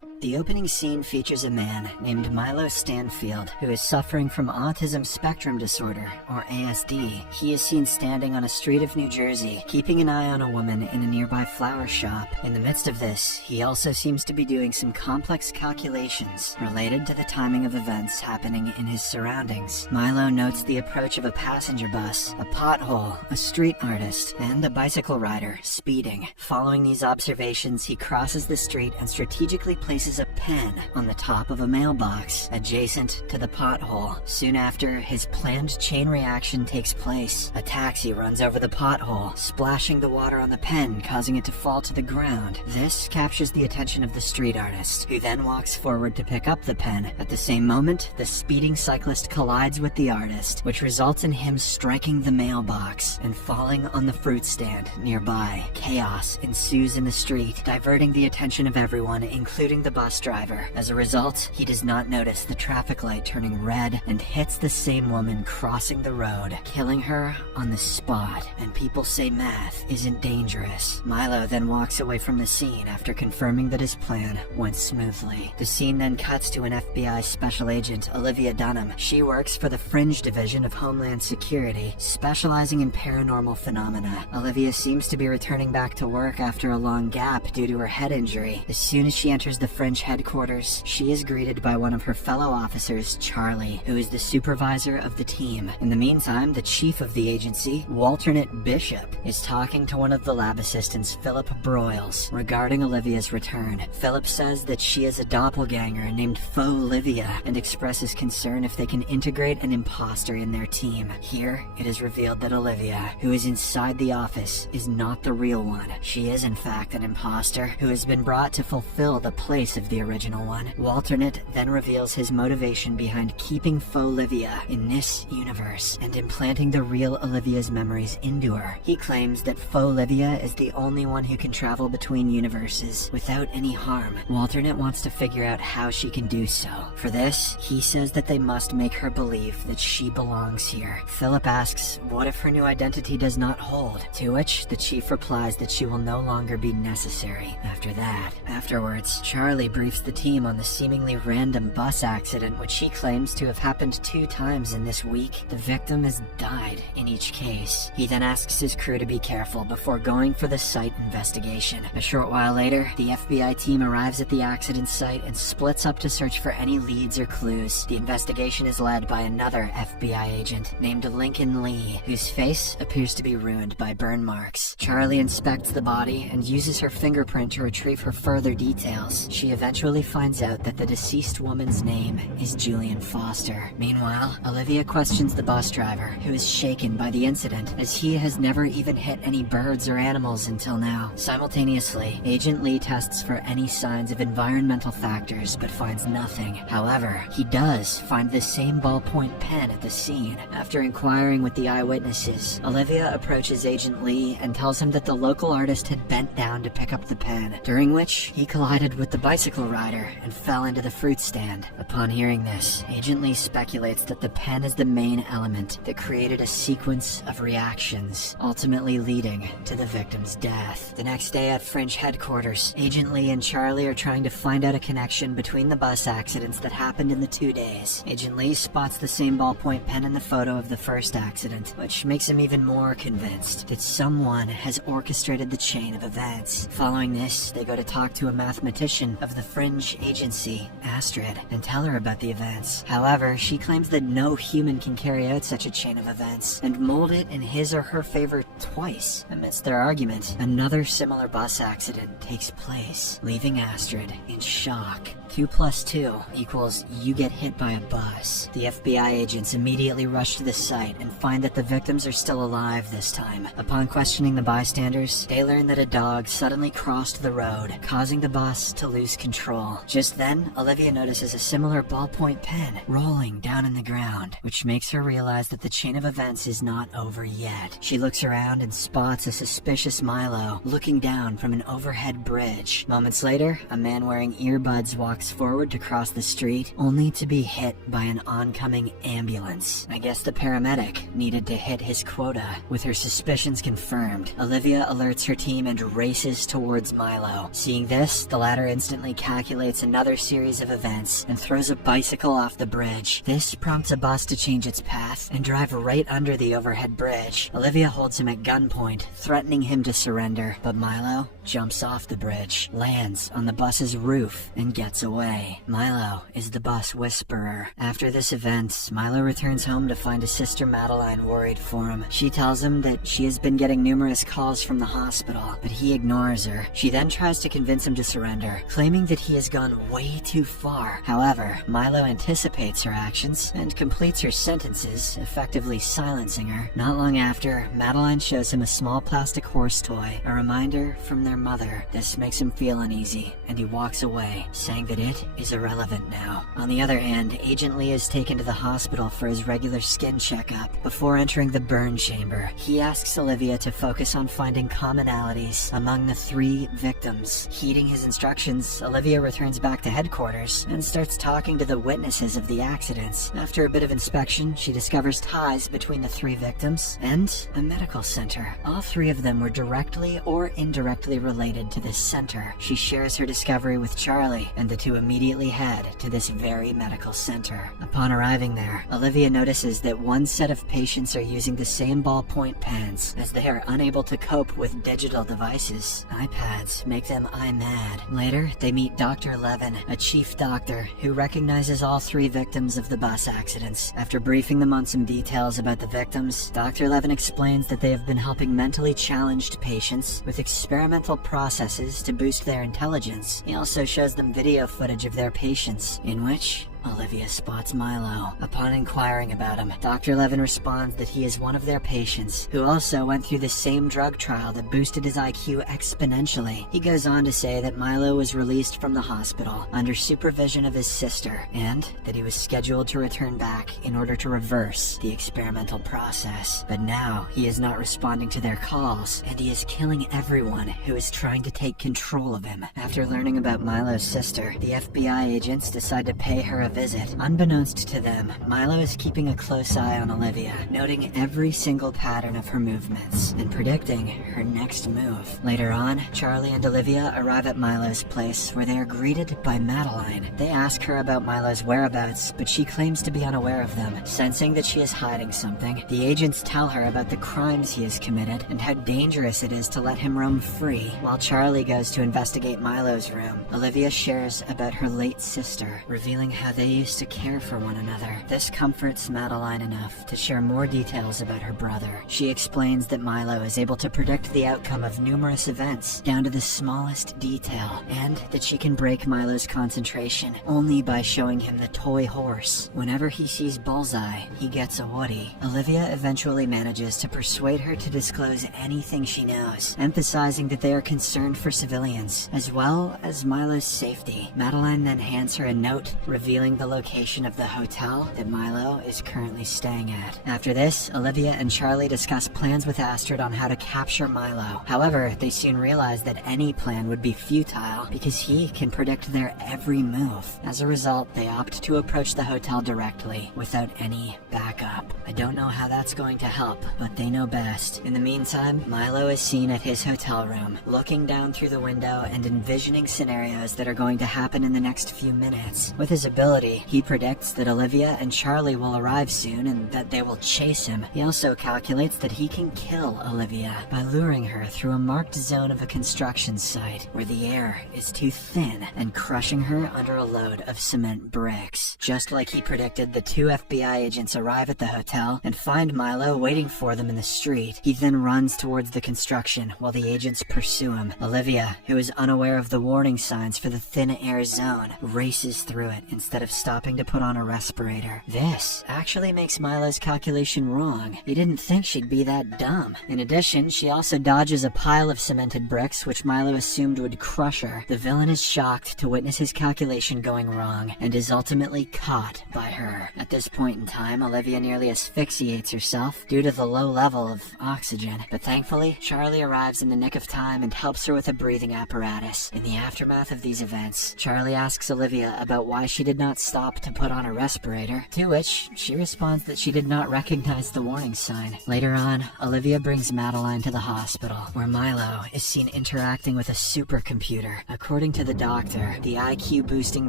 The opening scene features a man named Milo Stanfield who is suffering from autism spectrum disorder, or ASD. He is seen standing on a street of New Jersey, keeping an eye on a woman in a nearby flower shop. In the midst of this, he also seems to be doing some complex calculations related to the timing of events happening in his surroundings. Milo notes the approach of a passenger bus, a pothole, a street artist, and a bicycle rider speeding. Following these observations, he crosses the street and strategically places a pen on the top of a mailbox adjacent to the pothole. Soon after, his planned chain reaction takes place. A taxi runs over the pothole, splashing the water on the pen, causing it to fall to the ground. This captures the attention of the street artist, who then walks forward to pick up the pen. At the same moment, the speeding cyclist collides with the artist, which results in him striking the mailbox and falling on the fruit stand nearby. Chaos ensues in the street, diverting the attention of everyone, including the bus driver. As a result, he does not notice the traffic light turning red and hits the same woman crossing the road, killing her on the spot. And people say math isn't dangerous. Milo then walks away from the scene after confirming that his plan went smoothly. The scene then cuts to an FBI special agent, Olivia Dunham. She works for the Fringe Division of Homeland Security, specializing in paranormal phenomena. Olivia seems to be returning back to work after a long gap due to her head injury. As soon as she enters the Fringe headquarters, she is greeted by one of her fellow officers, Charlie, who is the supervisor of the team. In the meantime, the chief of the agency, Walternate Bishop, is talking to one of the lab assistants, Philip Broyles, regarding Olivia's return. Philip says that she is a doppelganger named Faux Olivia and expresses concern if they can integrate an imposter in their team. Here, it is revealed that Olivia, who is inside the office, is not the real one. She is in fact an imposter who has been brought to fulfill the place of the original one. Walternate then reveals his motivation behind keeping Faux Olivia in this universe and implanting the real Olivia's memories into her. He claims that Faux Olivia is the only one who can travel between universes without any harm. Walternate wants to figure out how she can do so. For this, he says that they must make her believe that she belongs here. Philip asks, what if her new identity does not hold? To which the chief replies that she will no longer be necessary after that. Afterwards, Charlie briefs the team on the seemingly random bus accident, which he claims to have happened 2 times in this week. The victim has died in each case. He then asks his crew to be careful before going for the site investigation. A short while later, the FBI team arrives at the accident site and splits up to search for any leads or clues. The investigation is led by another FBI agent named Lincoln Lee, whose face appears to be ruined by burn marks. Charlie inspects the body and uses her fingerprint to retrieve her further details. She eventually finds out that the deceased woman's name is Julian Foster. Meanwhile, Olivia questions the bus driver, who is shaken by the incident, as he has never even hit any birds or animals until now. Simultaneously, Agent Lee tests for any signs of environmental factors, but finds nothing. However, he does find the same ballpoint pen at the scene. After inquiring with the eyewitnesses, Olivia approaches Agent Lee and tells him that the local artist had bent down to pick up the pen, during which he collided with the bicycle rider and fell into the fruit stand. Upon hearing this, Agent Lee speculates that the pen is the main element that created a sequence of reactions, ultimately leading to the victim's death. The next day at Fringe headquarters, Agent Lee and Charlie are trying to find out a connection between the bus accidents that happened in the 2 days. Agent Lee spots the same ballpoint pen in the photo of the first accident, which makes him even more convinced that someone has orchestrated the chain of events. Following this, they go to talk to a mathematician of the Fringe agency, Astrid, and tell her about the events. However, she claims that no human can carry out such a chain of events and mold it in his or her favor twice. Amidst their argument, another similar bus accident takes place, leaving Astrid in shock. 2 + 2 equals you get hit by a bus. The FBI agents immediately rush to the site and find that the victims are still alive this time. Upon questioning the bystanders, they learn that a dog suddenly crossed the road, causing the bus to lose control. Just then, Olivia notices a similar ballpoint pen rolling down in the ground, which makes her realize that the chain of events is not over yet. She looks around and spots a suspicious Milo looking down from an overhead bridge. Moments later, a man wearing earbuds walks walks forward to cross the street, only to be hit by an oncoming ambulance. I guess the paramedic needed to hit his quota. With her suspicions confirmed, Olivia alerts her team and races towards Milo. Seeing this, the latter instantly calculates another series of events and throws a bicycle off the bridge. This prompts a bus to change its path and drive right under the overhead bridge. Olivia holds him at gunpoint, threatening him to surrender, but Milo jumps off the bridge, lands on the bus's roof, and gets away. Milo is the bus whisperer. After this event, Milo returns home to find his sister Madeline worried for him. She tells him that she has been getting numerous calls from the hospital, but he ignores her. She then tries to convince him to surrender, claiming that he has gone way too far. However, Milo anticipates her actions and completes her sentences, effectively silencing her. Not long after, Madeline shows him a small plastic horse toy, a reminder from their mother. This makes him feel uneasy, and he walks away, saying that it is irrelevant now. On the other hand, Agent Lee is taken to the hospital for his regular skin checkup. Before entering the burn chamber, he asks Olivia to focus on finding commonalities among the 3 victims. Heeding his instructions, Olivia returns back to headquarters and starts talking to the witnesses of the accidents. After a bit of inspection, she discovers ties between the 3 victims and a medical center. All 3 of them were directly or indirectly related to this center. She shares her discovery with Charlie, and the two immediately head to this very medical center. Upon arriving there, Olivia notices that one set of patients are using the same ballpoint pens, as they are unable to cope with digital devices. iPads make them eye-mad. Later, they meet Dr. Levin, a chief doctor who recognizes all 3 victims of the bus accidents. After briefing them on some details about the victims, Dr. Levin explains that they have been helping mentally challenged patients with experimental processes to boost their intelligence. He also shows them video footage of their patients, in which Olivia spots Milo. Upon inquiring about him, Dr. Levin responds that he is one of their patients who also went through the same drug trial that boosted his IQ exponentially. He goes on to say that Milo was released from the hospital under supervision of his sister, and that he was scheduled to return back in order to reverse the experimental process. But now he is not responding to their calls, and he is killing everyone who is trying to take control of him. After learning about Milo's sister, the FBI agents decide to pay her a visit. Unbeknownst to them, Milo is keeping a close eye on Olivia, noting every single pattern of her movements and predicting her next move. Later on, Charlie and Olivia arrive at Milo's place, where they are greeted by Madeline. They ask her about Milo's whereabouts, but she claims to be unaware of them. Sensing that she is hiding something, the agents tell her about the crimes he has committed and how dangerous it is to let him roam free. While Charlie goes to investigate Milo's room, Olivia shares about her late sister, revealing how they used to care for one another. This comforts Madeline enough to share more details about her brother. She explains that Milo is able to predict the outcome of numerous events, down to the smallest detail, and that she can break Milo's concentration only by showing him the toy horse. Whenever he sees Bullseye, he gets a Woody. Olivia eventually manages to persuade her to disclose anything she knows, emphasizing that they are concerned for civilians, as well as Milo's safety. Madeline then hands her a note revealing the location of the hotel that Milo is currently staying at. After this, Olivia and Charlie discuss plans with Astrid on how to capture Milo. However, they soon realize that any plan would be futile because he can predict their every move. As a result, they opt to approach the hotel directly without any backup. I don't know how that's going to help, but they know best. In the meantime, Milo is seen at his hotel room, looking down through the window and envisioning scenarios that are going to happen in the next few minutes. With his ability, he predicts that Olivia and Charlie will arrive soon and that they will chase him. He also calculates that he can kill Olivia by luring her through a marked zone of a construction site where the air is too thin and crushing her under a load of cement bricks. Just like he predicted, the 2 FBI agents arrive at the hotel and find Milo waiting for them in the street. He then runs towards the construction while the agents pursue him. Olivia, who is unaware of the warning signs for the thin air zone, races through it instead of of stopping to put on a respirator. This actually makes Milo's calculation wrong. He didn't think she'd be that dumb. In addition, she also dodges a pile of cemented bricks, which Milo assumed would crush her. The villain is shocked to witness his calculation going wrong, and is ultimately caught by her. At this point in time, Olivia nearly asphyxiates herself due to the low level of oxygen, but thankfully, Charlie arrives in the nick of time and helps her with a breathing apparatus. In the aftermath of these events, Charlie asks Olivia about why she did not stop to put on a respirator, to which she responds that she did not recognize the warning sign. Later on, Olivia brings Madeline to the hospital, where Milo is seen interacting with a supercomputer. According to the doctor, the IQ-boosting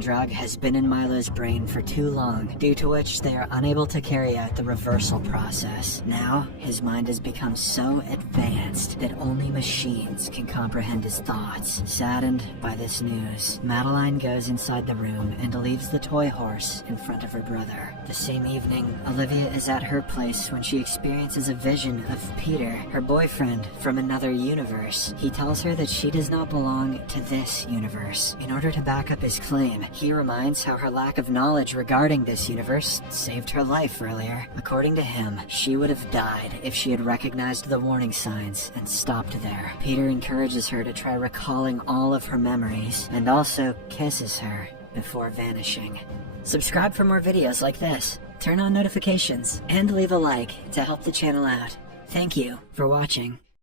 drug has been in Milo's brain for too long, due to which they are unable to carry out the reversal process. Now, his mind has become so advanced that only machines can comprehend his thoughts. Saddened by this news, Madeline goes inside the room and leaves the toy horse in front of her brother. The same evening, Olivia is at her place when she experiences a vision of Peter, her boyfriend from another universe. He tells her that she does not belong to this universe. In order to back up his claim, he reminds how her lack of knowledge regarding this universe saved her life earlier. According to him, she would have died if she had recognized the warning signs and stopped there. Peter encourages her to try recalling all of her memories, and also kisses her before vanishing. Subscribe for more videos like this, turn on notifications, and leave a like to help the channel out. Thank you for watching.